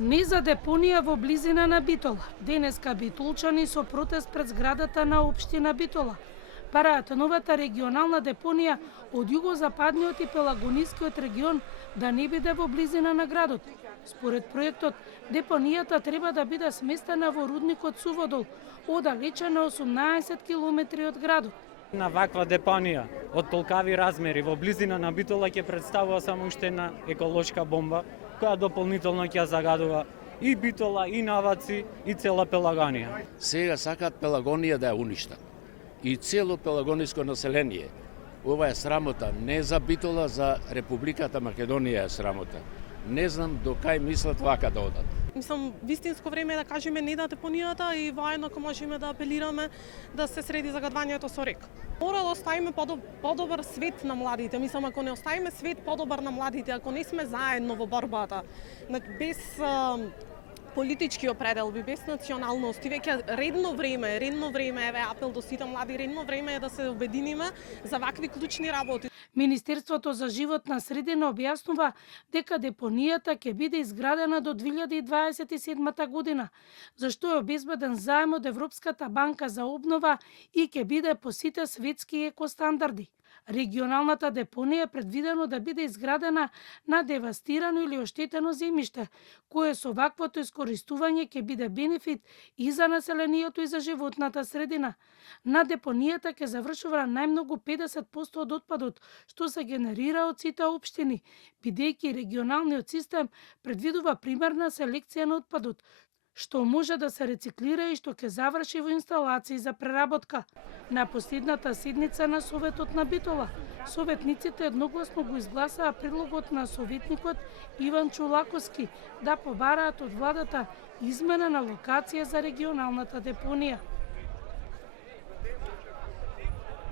Не за депонија во близина на Битола. Денеска битолчани со протест пред зградата на општина Битола бараат новата регионална депонија од југозападниот и пелагонискиот регион да не биде во близина на градот. Според проектот, депонијата треба да биде сместена во рудникот Суводол, оддалечена 18 километри од градот. На ваква депонија од толкави размери во близина на Битола ќе представува само уште една еколошка бомба, која дополнително ќе загадува и Битола, и Наваци, и цела Пелагонија. Сега сакаат Пелагонија да ја уништат. И цело пелагониско население. Ова е срамота не за Битола, за Републиката Македонија е срамота. Не знам до кај мислат вака да одат. Мислам, вистинско време е да кажеме не на депонијата и воедноко можеме да апелираме да се среди загадвањето со рек. Мора да оставиме подобар свет на младите. Мислам, ако не оставиме свет подобар на младите, ако не сме заедно во борбата, без политички определби, без националност, и веќе редно време, еве апел до сите млади, редно време е да се обединиме за вакви клучни работи. Министерството за животна средина објаснува дека депонијата ќе биде изградена до 2027 година, зашто е обезбеден заем од Европската банка за обнова и ќе биде по сите светски екостандарди. Регионалната депонија е предвидено да биде изградена на девастирано или оштетено земјиште, кое со ваквото искористување ќе биде бенефит и за населението и за животната средина. На депонијата ќе завршува најмногу 50% од отпадот, што се генерира од сите општини, бидејќи регионалниот систем предвидува примерна селекција на отпадот, што може да се рециклира и што ќе заврши во инсталации за преработка. На последната седница на Советот на Битола, советниците едногласно го изгласаа предлогот на советникот Иван Чулаковски да побараат од владата измена на локација за регионалната депонија.